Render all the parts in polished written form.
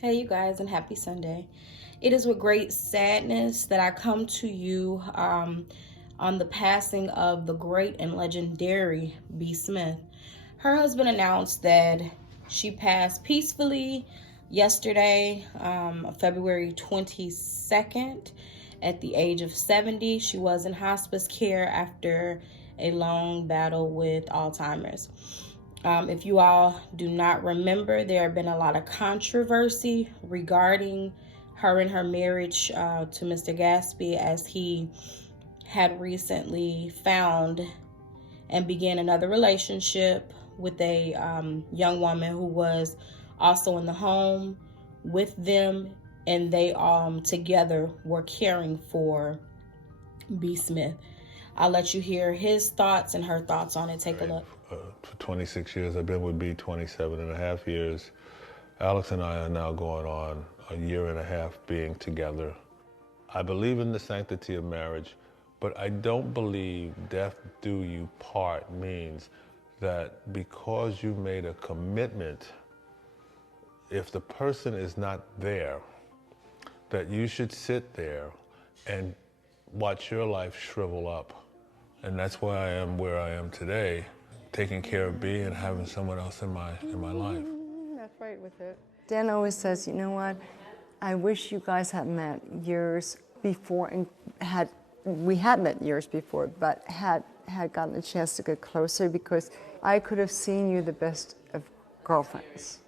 Hey, you guys, and happy Sunday. It is with great sadness that I come to you on the passing of the great and legendary B. Smith. Her husband announced that she passed peacefully yesterday, February 22nd, at the age of 70. She was in hospice care after a long battle with Alzheimer's. If you all do not remember, there have been a lot of controversy regarding her and her marriage to Mr. Gatsby, as he had recently found and began another relationship with a young woman who was also in the home with them, and they together were caring for B. Smith. I'll let you hear his thoughts and her thoughts on it. Take a look. For 26 years. I've been with B 27 and a half years. Alex and I are now going on a year and a half being together. I believe in the sanctity of marriage, but I don't believe death do you part means that because you made a commitment, if the person is not there, that you should sit there and watch your life shrivel up. And that's why I am where I am today, taking care of B and having someone else in my life. That's right with it. Dan always says, you know what, I wish you guys had met years before and we had met years before, but had gotten a chance to get closer, because I could have seen you the best of girlfriends.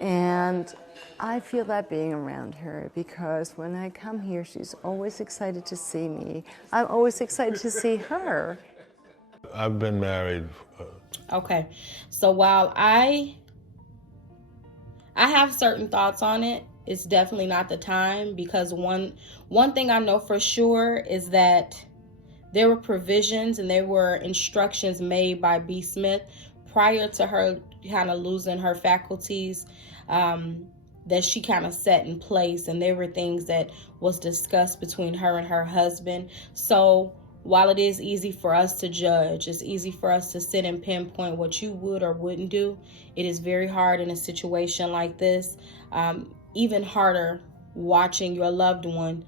And I feel that being around her, because when I come here, she's always excited to see me. I'm always excited to see her. I've been married. Okay, so while I have certain thoughts on it, it's definitely not the time, because one thing I know for sure is that there were provisions and there were instructions made by B. Smith prior to her kind of losing her faculties, that she kind of set in place, and there were things that was discussed between her and her husband. So while it is easy for us to judge, it's easy for us to sit and pinpoint what you would or wouldn't do, it is very hard in a situation like this. Even harder watching your loved one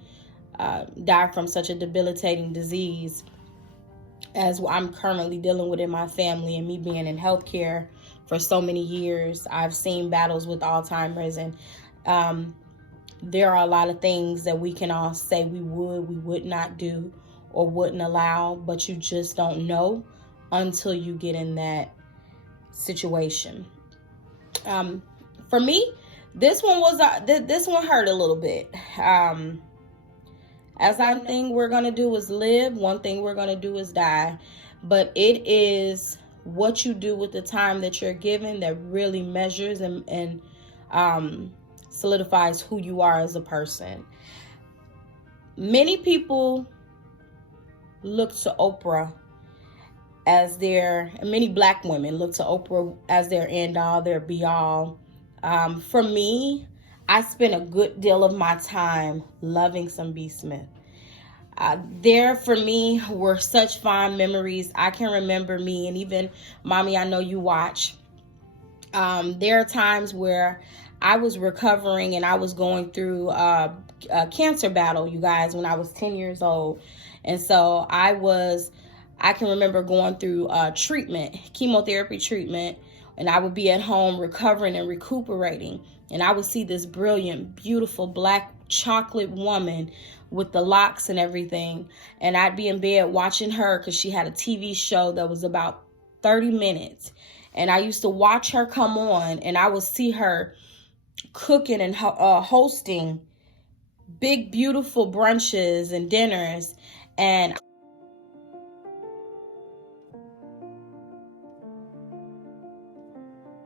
die from such a debilitating disease as I'm currently dealing with in my family, and me being in healthcare for so many years. I've seen battles with Alzheimer's, and there are a lot of things that we can all say we would not do or wouldn't allow, but you just don't know until you get in that situation. For me, this one hurt a little bit. As one thing we're going to do is live, one thing we're going to do is die. But it is what you do with the time that you're given that really measures and solidifies who you are as a person. Many people look to Oprah as many black women look to Oprah as their end all, their be all. For me, I spent a good deal of my time loving some B. Smith. There for me were such fond memories. I can remember me, and even Mommy, I know you watch. There are times where I was recovering and I was going through a cancer battle, you guys, when I was 10 years old. And so I can remember going through chemotherapy treatment, and I would be at home recovering and recuperating. And I would see this brilliant, beautiful black chocolate woman with the locks and everything. And I'd be in bed watching her, because she had a TV show that was about 30 minutes. And I used to watch her come on, and I would see her cooking and hosting big, beautiful brunches and dinners. And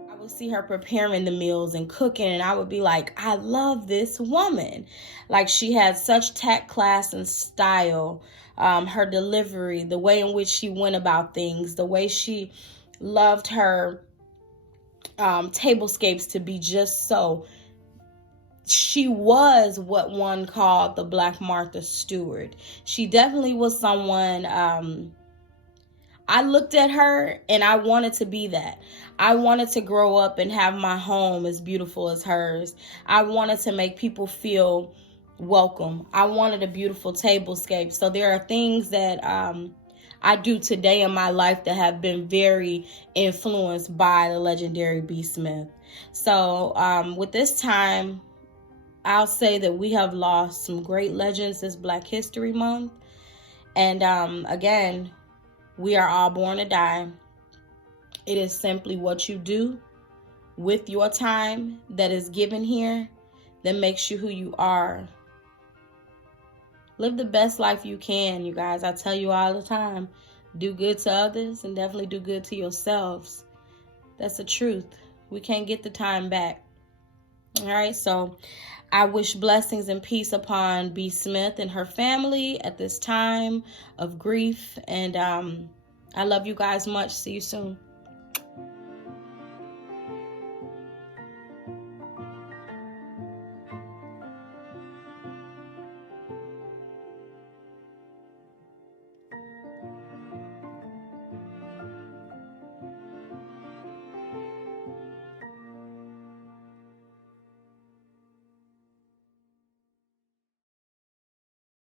I would see her preparing the meals and cooking, and I would be like, I love this woman. Like, she had such tact, class, and style. Her delivery, the way in which she went about things, the way she loved her tablescapes to be just so. She was what one called the Black Martha Stewart. She definitely was someone I looked at her and I wanted to be that. I wanted to grow up and have my home as beautiful as hers. I wanted to make people feel welcome. I wanted a beautiful tablescape. So there are things that I do today in my life that have been very influenced by the legendary B. Smith. So with this time, I'll say that we have lost some great legends this Black History Month. And again, we are all born to die. It is simply what you do with your time that is given here that makes you who you are. Live the best life you can, you guys. I tell you all the time, do good to others and definitely do good to yourselves. That's the truth. We can't get the time back. All right, so I wish blessings and peace upon B. Smith and her family at this time of grief. And I love you guys much. See you soon.